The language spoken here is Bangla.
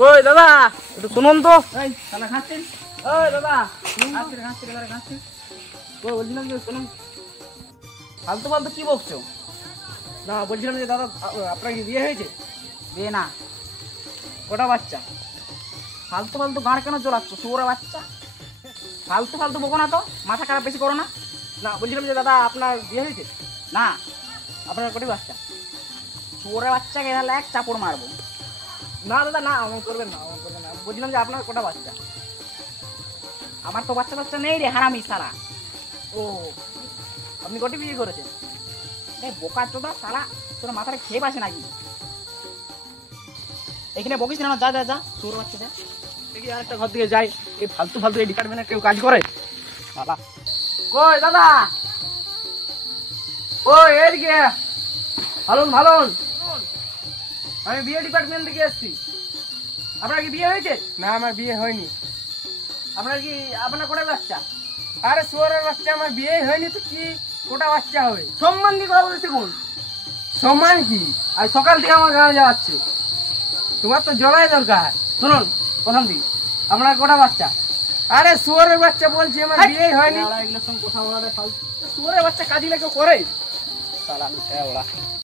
কই দাদা একটু শুনুন তো। এই শালা খাচ্ছিস? ওই দাদা খাচ্ছিস। কই বলছিলাম যে শুনুন, ফালতু ফালতু কি বকছো? না বলছিলাম যে দাদা আপনার কি বিয়ে হয়েছে? বিয়ে না। কটা বাচ্চা? ফালতু ফালতু গাঁড় কেন চলাচ্ছ শুয়োরের বাচ্চা? ফালতু ফালতু বকো না তো, মাথা খারাপ বেশি করো না। না বলছিলাম যে দাদা আপনার বিয়ে হয়েছে? না। আপনার কটি বাচ্চা? শুয়োরের বাচ্চাকে তাহলে এক চাপড় মারবো। না দাদা না, আমার করবেন না। বলছিলাম যে আপনার কটা বাচ্চা? আমার তো বাচ্চা বাচ্চা নেই রে হারামি সারা। ও আপনি কটি বিয়ে করেছেন? বোকা চোদা সারা, তোর মাথাটা খেয়ে পাসে নাকি? এখানে বকিস না, যা যা যা শুয়োর বাচ্চা যা। দেখি আর একটা ঘর দিকে যাই, এই ফালতু ফালতু এই ডিপার্টমেন্টে কেউ কাজ করে সালা। কই দাদা, ওই এদিকে ভালুন। আমি বিয়ে ডিপার্টমেন্ট থেকে এসেছি। আপনার কি বিয়ে হয়েছে? না আমার বিয়ে হয়নি। আপনার কোটা বাচ্চা? আরে শুয়োরের বাচ্চা, আমার বিয়ে হয়নি তো কি কোটা বাচ্চা হবে? সম্মান দিয়ে কথা বলতে কোন সমান কি? আর সকাল থেকে আমার গান যাওয়াচ্ছে। তোমার তো জবাই দরকার। শুনুন প্রথম দিন, আপনার কোটা বাচ্চা? আরে শুয়োরের বাচ্চা বলছি, আমার বিয়ে হয়নি। এগুলোর সঙ্গে কথা বলাতে ফালতু। শুয়োরের বাচ্চা কাজী কেউ করে?